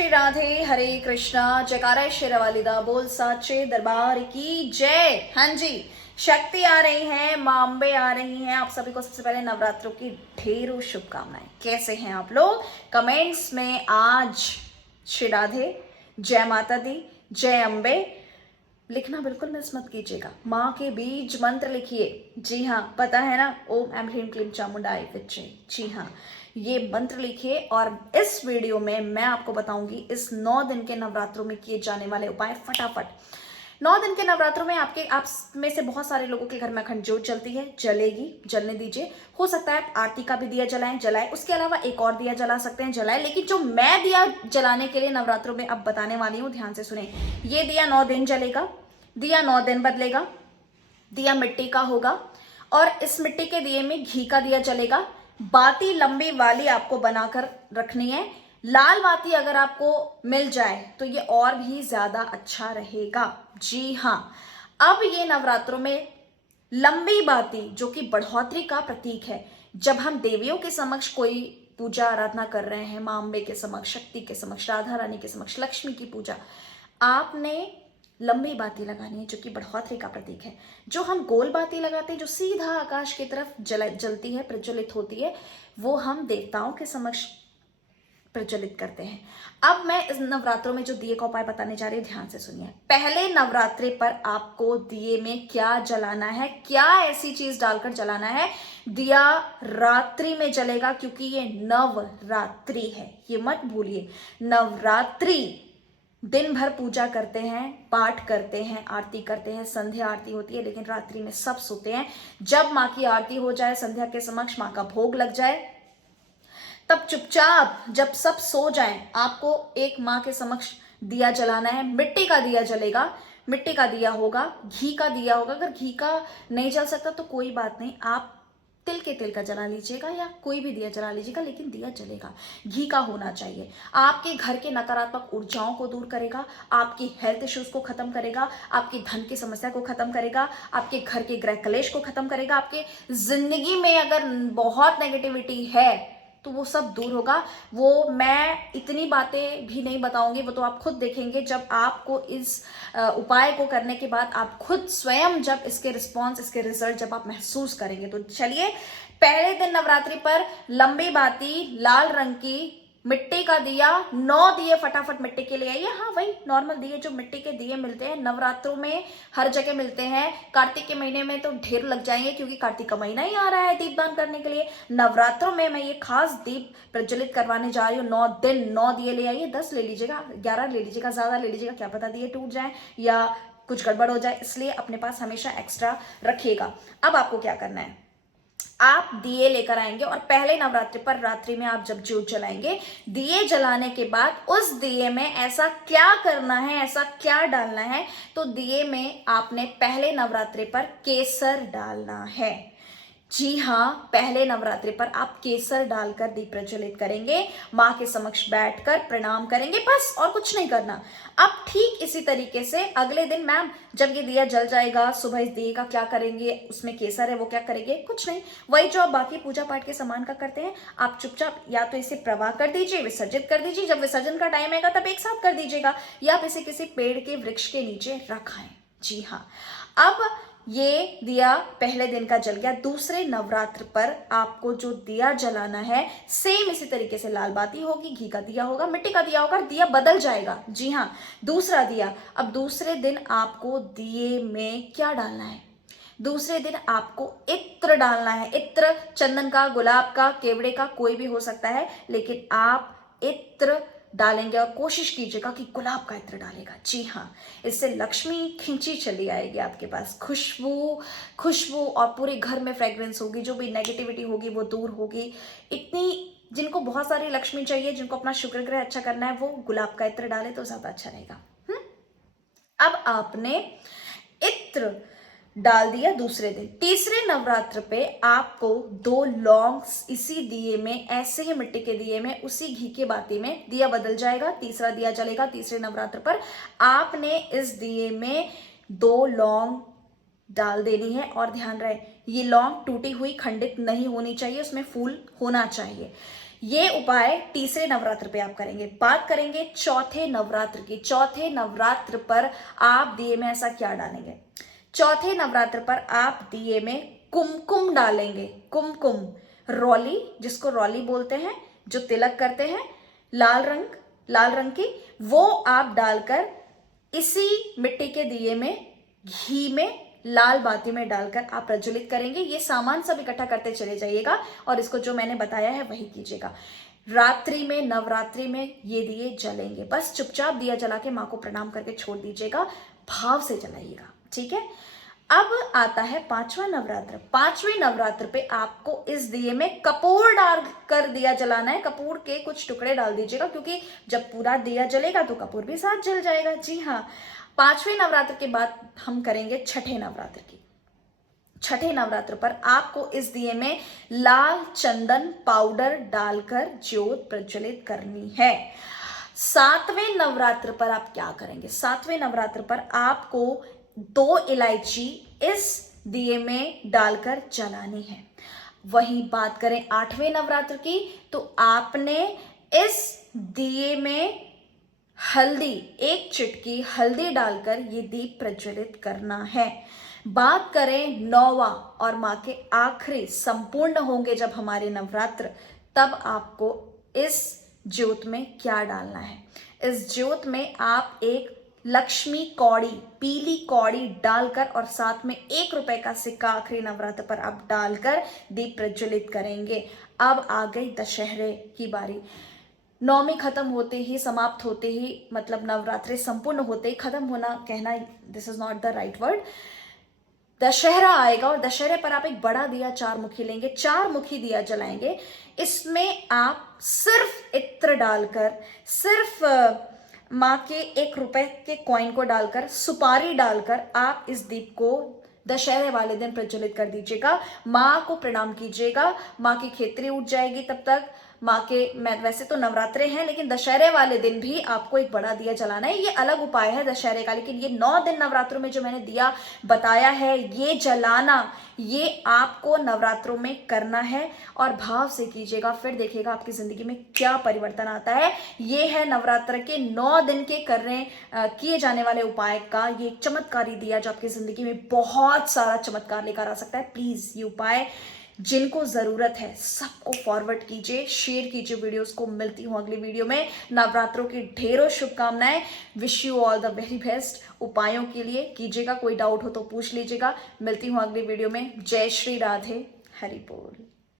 श्री राधे, हरे कृष्णा, जयकारा शेरावाली दा बोल साचे दरबार की जय। हाँ जी, शक्ति आ रही है, मां अम्बे आ रही हैं। आप सभी को सबसे पहले नवरात्रों की ढेरों शुभकामनाएं। कैसे हैं आप लोग? कमेंट्स में आज श्री राधे, जय माता दी, जय अम्बे लिखना बिल्कुल मिस मत कीजिएगा। माँ के बीज मंत्र लिखिए। जी हाँ, पता है ना, ओम ऐम ह्रीम क्लीम चामुंडाई विच्चे। जी हाँ, ये मंत्र लिखिए और इस वीडियो में मैं आपको बताऊंगी इस 9 दिन के नवरात्रों में किए जाने वाले उपाय फटाफट। 9 दिन के नवरात्रों में आप में से बहुत सारे लोगों के घर में अखंड ज्योत जलती है, जलेगी, जलने दीजिए। हो सकता है आरती का भी दिया जलाएं। उसके अलावा एक और दिया जला सकते हैं, जलाएं। लेकिन जो मैं दिया जलाने के लिए नवरात्रों में अब बताने वाली हूँ, ध्यान से सुने। ये दिया 9 दिन जलेगा, दिया 9 दिन बदलेगा, दिया मिट्टी का होगा और इस मिट्टी के दिए में घी का दिया जलेगा। बाती लंबी वाली आपको बनाकर रखनी है। लाल बाती अगर आपको मिल जाए तो ये और भी ज्यादा अच्छा रहेगा। जी हाँ, अब ये नवरात्रों में लंबी बाती, जो कि बढ़ोतरी का प्रतीक है, जब हम देवियों के समक्ष कोई पूजा आराधना कर रहे हैं, मां अम्बे के समक्ष, शक्ति के समक्ष, राधा रानी के समक्ष, लक्ष्मी की पूजा, आपने लंबी बाती लगानी है, जो कि बढ़ोतरी का प्रतीक है। जो हम गोल बाती लगाते हैं, जो सीधा आकाश की तरफ जलती है, प्रज्वलित होती है, वो हम देवताओं के समक्ष प्रज्वलित करते हैं। अब मैं इस नवरात्रों में जो दिए का उपाय बताने जा रही हूँ, ध्यान से सुनिए। पहले नवरात्रे पर आपको दिए में क्या जलाना है, क्या ऐसी चीज डालकर जलाना है? दिया रात्रि में जलेगा, क्योंकि ये नवरात्रि है, ये मत भूलिए। नवरात्रि दिन भर पूजा करते हैं, पाठ करते हैं, आरती करते हैं, संध्या आरती होती है, लेकिन रात्रि में सब सोते हैं। जब माँ की आरती हो जाए, संध्या के समक्ष माँ का भोग लग जाए, तब चुपचाप जब सब सो जाएं, आपको एक माँ के समक्ष दिया जलाना है। मिट्टी का दिया जलेगा, मिट्टी का दिया होगा, घी का दिया होगा। अगर घी का नहीं जल सकता तो कोई बात नहीं, आप तिल के तेल का जला लीजिएगा या कोई भी दिया जला लीजिएगा, लेकिन दिया जलेगा। घी का होना चाहिए। आपके घर के नकारात्मक ऊर्जाओं को दूर करेगा, आपकी हेल्थ इश्यूज को खत्म करेगा, आपकी धन की समस्या को खत्म करेगा, आपके घर के गृह कलेश को खत्म करेगा। आपके जिंदगी में अगर बहुत नेगेटिविटी है तो वो सब दूर होगा। वो मैं इतनी बातें भी नहीं बताऊंगी, वो तो आप खुद देखेंगे जब आपको इस उपाय को करने के बाद आप खुद स्वयं जब इसके रिस्पॉन्स, इसके रिजल्ट जब आप महसूस करेंगे। तो चलिए, पहले दिन नवरात्रि पर लंबी बाती, लाल रंग की, मिट्टी का दिया, 9 दिए फटाफट मिट्टी के लिए आइए। हाँ, वही नॉर्मल दिए जो मिट्टी के दिए मिलते हैं, नवरात्रों में हर जगह मिलते हैं। कार्तिक के महीने में तो ढेर लग जाएंगे, क्योंकि कार्तिक का महीना ही आ रहा है दीपदान करने के लिए। नवरात्रों में मैं ये खास दीप प्रज्वलित करवाने जा रही हूँ। 9 दिन 9 दिए ले आइए। 10 ले लीजिएगा, 11 ले लीजिएगा, ज्यादा ले लीजिएगा, क्या पता दिए टूट जाए या कुछ गड़बड़ हो जाए, इसलिए अपने पास हमेशा एक्स्ट्रा रखिएगा। अब आपको क्या करना है, आप दिए लेकर आएंगे और पहले नवरात्रि पर रात्रि में आप जब ज्योत जलाएंगे, दिए जलाने के बाद उस दिए में ऐसा क्या करना है, ऐसा क्या डालना है? तो दिए में आपने पहले नवरात्रि पर केसर डालना है। जी हाँ, पहले नवरात्रि पर आप केसर डालकर दीप प्रज्वलित करेंगे, माँ के समक्ष बैठकर प्रणाम करेंगे, बस और कुछ नहीं करना। अब ठीक इसी तरीके से अगले दिन मैम जब ये दिया जल जाएगा, सुबह इस दिए का क्या करेंगे, उसमें केसर है वो क्या करेंगे? कुछ नहीं, वही जो आप बाकी पूजा पाठ के सामान का करते हैं। आप चुपचाप या तो इसे प्रवाह कर दीजिए, विसर्जित कर दीजिए, जब विसर्जन का टाइम आएगा तब एक साथ कर दीजिएगा, या आप इसे किसी पेड़ के वृक्ष के नीचे रखाएं। जी हाँ, अब ये दिया पहले दिन का जल गया। दूसरे नवरात्र पर आपको जो दिया जलाना है, सेम इसी तरीके से लाल बाती होगी, घी का दिया होगा, मिट्टी का दिया होगा, दिया बदल जाएगा। जी हाँ, दूसरा दिया। अब दूसरे दिन आपको दिए में क्या डालना है? दूसरे दिन आपको इत्र डालना है। इत्र चंदन का, गुलाब का, केवड़े का, कोई भी हो सकता है, लेकिन आप इत्र डालेंगे और कोशिश कीजिएगा कि गुलाब का इत्र डालेगा। जी हाँ, इससे लक्ष्मी खींची चली आएगी आपके पास। खुशबू और पूरे घर में फ्रेग्रेंस होगी, जो भी नेगेटिविटी होगी वो दूर होगी। इतनी जिनको बहुत सारी लक्ष्मी चाहिए, जिनको अपना शुक्र ग्रह अच्छा करना है, वो गुलाब का इत्र डाले तो ज्यादा अच्छा रहेगा। अब आपने इत्र डाल दिया दूसरे दिन। तीसरे नवरात्र पे आपको 2 लौंग इसी दिए में, ऐसे ही मिट्टी के दिए में, उसी घी के बाती में, दिया बदल जाएगा, तीसरा दिया जलेगा तीसरे नवरात्र पर। आपने इस दिए में 2 लौंग डाल देनी है और ध्यान रहे ये लौंग टूटी हुई, खंडित नहीं होनी चाहिए, उसमें फूल होना चाहिए। ये उपाय तीसरे नवरात्र पे आप करेंगे। बात करेंगे चौथे नवरात्र की। चौथे नवरात्र पर आप दिए में ऐसा क्या डालेंगे? चौथे नवरात्र पर आप दिए में कुमकुम डालेंगे। कुमकुम, रौली, जिसको रौली बोलते हैं, जो तिलक करते हैं, लाल रंग की, वो आप डालकर इसी मिट्टी के दिए में घी में लाल बाती में डालकर आप प्रज्वलित करेंगे। ये सामान सब इकट्ठा करते चले जाइएगा और इसको जो मैंने बताया है वही कीजिएगा। रात्रि में, नवरात्रि में ये दिए जलेंगे। बस चुपचाप दिया जला के माँ को प्रणाम करके छोड़ दीजिएगा, भाव से जलाइएगा, ठीक है। अब आता है पांचवा नवरात्र। पांचवें नवरात्र पे आपको इस दिए में कपूर डाल कर दिया जलाना है। कपूर के कुछ टुकड़े डाल दीजिएगा, क्योंकि जब पूरा दिया जलेगा तो कपूर भी साथ जल जाएगा। जी हाँ, पांचवें नवरात्र के बाद हम करेंगे छठे नवरात्र की। छठे नवरात्र पर आपको इस दिए में लाल चंदन पाउडर डालकर ज्योत प्रज्वलित करनी है। सातवें नवरात्र पर आप क्या करेंगे? सातवें नवरात्र पर आपको 2 इलायची इस दिए में डालकर जलानी है। वहीं बात करें आठवें नवरात्र की, तो आपने इस दिए में हल्दी, 1 चिटकी हल्दी डालकर ये दीप प्रज्वलित करना है। बात करें 9वां और माँ के आखिरी संपूर्ण होंगे जब हमारे नवरात्र, तब आपको इस ज्योत में क्या डालना है? इस ज्योत में आप एक लक्ष्मी कौड़ी, पीली कौड़ी डालकर और साथ में 1 रुपए का सिक्का आखिरी नवरात्र पर आप डालकर दीप प्रज्वलित करेंगे। अब आ गई दशहरे की बारी। नवमी खत्म होते ही, समाप्त होते ही, मतलब नवरात्रि संपूर्ण होते ही, खत्म होना कहना this is not the right word, Dussehra आएगा और दशहरे पर आप एक बड़ा दिया 4 मुखी लेंगे, 4 मुखी दिया जलाएंगे। इसमें आप सिर्फ इत्र डालकर, सिर्फ माँ के 1 रुपए के कॉइन को डालकर, सुपारी डालकर आप इस दीप को दशहरे वाले दिन प्रज्वलित कर दीजिएगा। माँ को प्रणाम कीजिएगा, माँ की खेतरी उठ जाएगी तब तक। माँ के, मैं वैसे तो नवरात्रे हैं, लेकिन दशहरे वाले दिन भी आपको एक बड़ा दिया जलाना है। ये अलग उपाय है दशहरे का, लेकिन ये 9 दिन नवरात्रों में जो मैंने दिया बताया है, ये जलाना, ये आपको नवरात्रों में करना है और भाव से कीजिएगा। फिर देखिएगा आपकी जिंदगी में क्या परिवर्तन आता है। ये है नवरात्र के 9 दिन के किए जाने वाले उपाय का ये एक चमत्कारी दिया जो आपकी जिंदगी में बहुत सारा चमत्कार लेकर आ सकता है। प्लीज ये उपाय जिनको जरूरत है सबको फॉरवर्ड कीजिए, शेयर कीजिए वीडियोस को। मिलती हूँ अगली वीडियो में। नवरात्रों की ढेरों शुभकामनाएं। Wish you all the very best. उपायों के लिए कीजिएगा, कोई डाउट हो तो पूछ लीजिएगा। मिलती हूँ अगली वीडियो में। जय श्री राधे, हरि बोल।